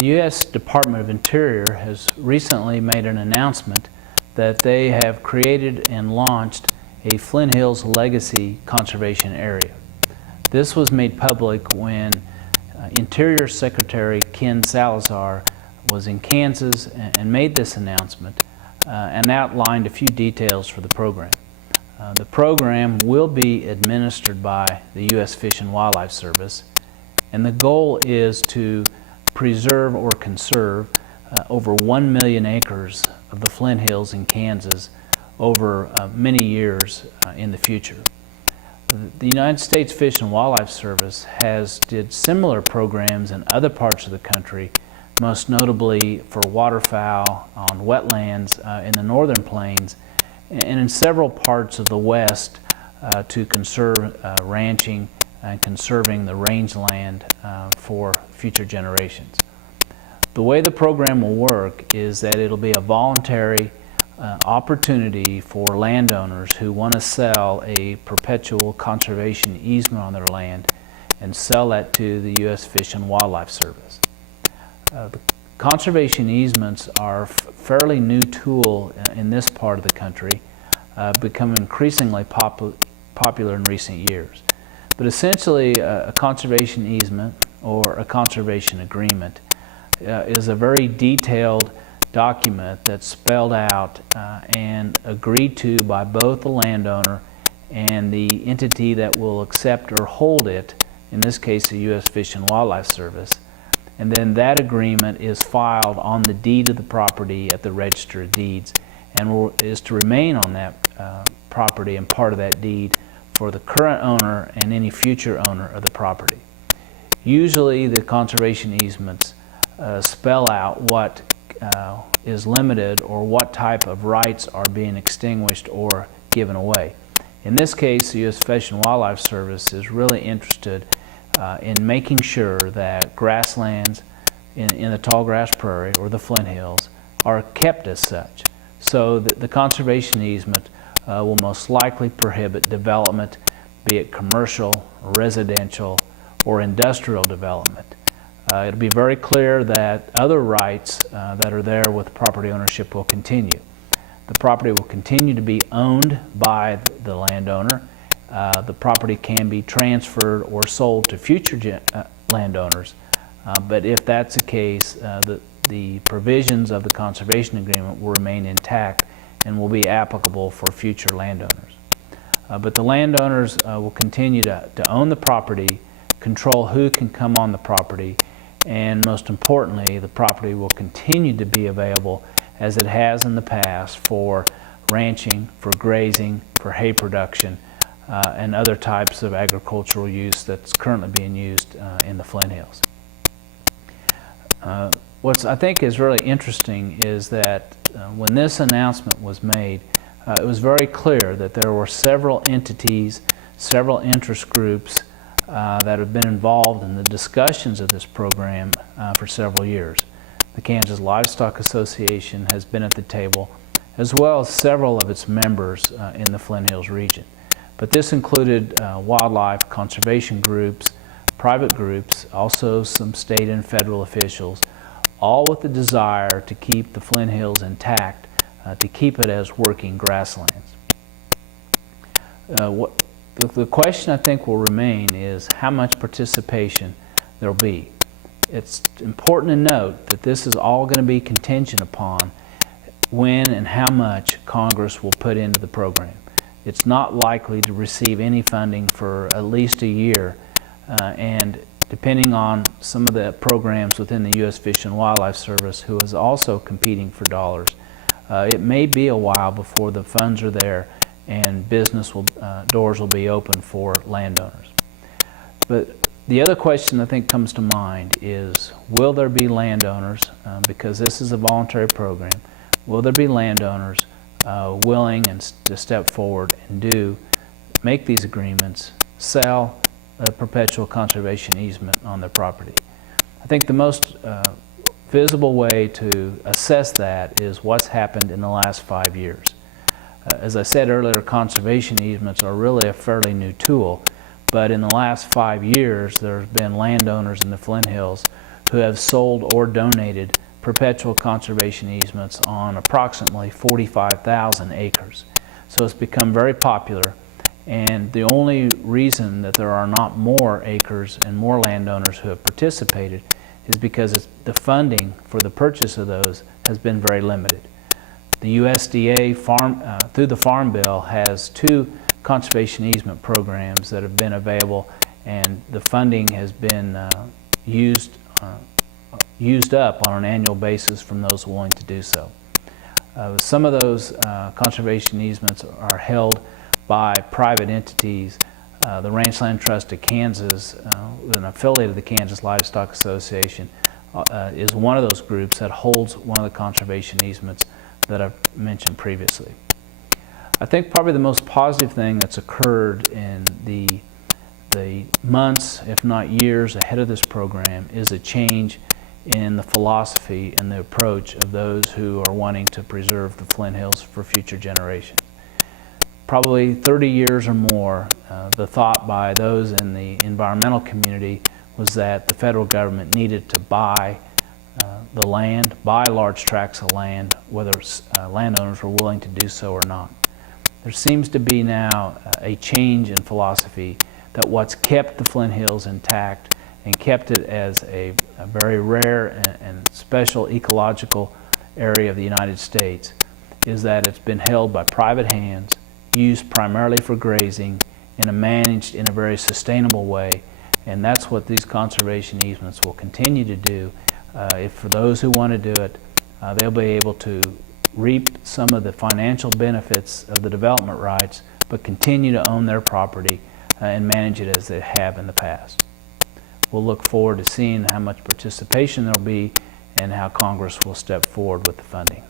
The U.S. Department of Interior has recently made an announcement that they have created and launched a Flint Hills Legacy Conservation Area. This was made public when Interior Secretary Ken Salazar was in Kansas and made this announcement and outlined a few details for the program. The program will be administered by the U.S. Fish and Wildlife Service, and the goal is to preserve or conserve over 1 million acres of the Flint Hills in Kansas over many years in the future. The United States Fish and Wildlife Service did similar programs in other parts of the country, most notably for waterfowl on wetlands in the northern plains and in several parts of the West to conserve ranching and conserving the rangeland for future generations. The way the program will work is that it'll be a voluntary opportunity for landowners who want to sell a perpetual conservation easement on their land and sell that to the U.S. Fish and Wildlife Service. The conservation easements are a fairly new tool in this part of the country, become increasingly popular in recent years. But essentially, a conservation easement or a conservation agreement is a very detailed document that's spelled out and agreed to by both the landowner and the entity that will accept or hold it, in this case the U.S. Fish and Wildlife Service. And then that agreement is filed on the deed of the property at the Register of Deeds and is to remain on that property and part of that deed for the current owner and any future owner of the property. Usually the conservation easements spell out what is limited or what type of rights are being extinguished or given away. In this case, the U.S. Fish and Wildlife Service is really interested in making sure that grasslands in the tallgrass prairie or the Flint Hills are kept as such. So the conservation easement will most likely prohibit development, be it commercial, residential, or industrial development. It'll be very clear that other rights that are there with property ownership will continue. The property will continue to be owned by the landowner. The property can be transferred or sold to future landowners, but if that's the case, the provisions of the conservation agreement will remain intact and will be applicable for future landowners. But the landowners will continue to own the property, control who can come on the property, and most importantly, the property will continue to be available as it has in the past for ranching, for grazing, for hay production, and other types of agricultural use that's currently being used in the Flint Hills. What I think is really interesting is that when this announcement was made, it was very clear that there were several entities, several interest groups that have been involved in the discussions of this program for several years. The Kansas Livestock Association has been at the table, as well as several of its members in the Flint Hills region. But this included wildlife conservation groups, private groups, also some state and federal officials, all with the desire to keep the Flint Hills intact, to keep it as working grasslands. The question I think will remain is how much participation there will be. It's important to note that this is all going to be contingent upon when and how much Congress will put into the program. It's not likely to receive any funding for at least a year, and depending on some of the programs within the U.S. Fish and Wildlife Service, who is also competing for dollars, it may be a while before the funds are there and doors will be open for landowners. But the other question I think comes to mind is, will there be landowners, because this is a voluntary program, will there be landowners willing to step forward and make these agreements, sell a perpetual conservation easement on their property? I think the most visible way to assess that is what's happened in the last 5 years. As I said earlier, conservation easements are really a fairly new tool, but in the last 5 years there have been landowners in the Flint Hills who have sold or donated perpetual conservation easements on approximately 45,000 acres. So it's become very popular, and the only reason that there are not more acres and more landowners who have participated is because the funding for the purchase of those has been very limited. The USDA through the Farm Bill has 2 conservation easement programs that have been available, and the funding has been used up on an annual basis from those willing to do so. Some of those conservation easements are held by private entities. The Ranchland Trust of Kansas, an affiliate of the Kansas Livestock Association, is one of those groups that holds one of the conservation easements that I've mentioned previously. I think probably the most positive thing that's occurred in the months, if not years, ahead of this program is a change in the philosophy and the approach of those who are wanting to preserve the Flint Hills for future generations. Probably 30 years or more, the thought by those in the environmental community was that the federal government needed to buy the land, buy large tracts of land, whether landowners were willing to do so or not. There seems to be now a change in philosophy that what's kept the Flint Hills intact and kept it as a very rare and special ecological area of the United States is that it's been held by private hands, used primarily for grazing, and managed in a very sustainable way. And that's what these conservation easements will continue to do. If for those who want to do it, they'll be able to reap some of the financial benefits of the development rights, but continue to own their property and manage it as they have in the past. We'll look forward to seeing how much participation there'll be and how Congress will step forward with the funding.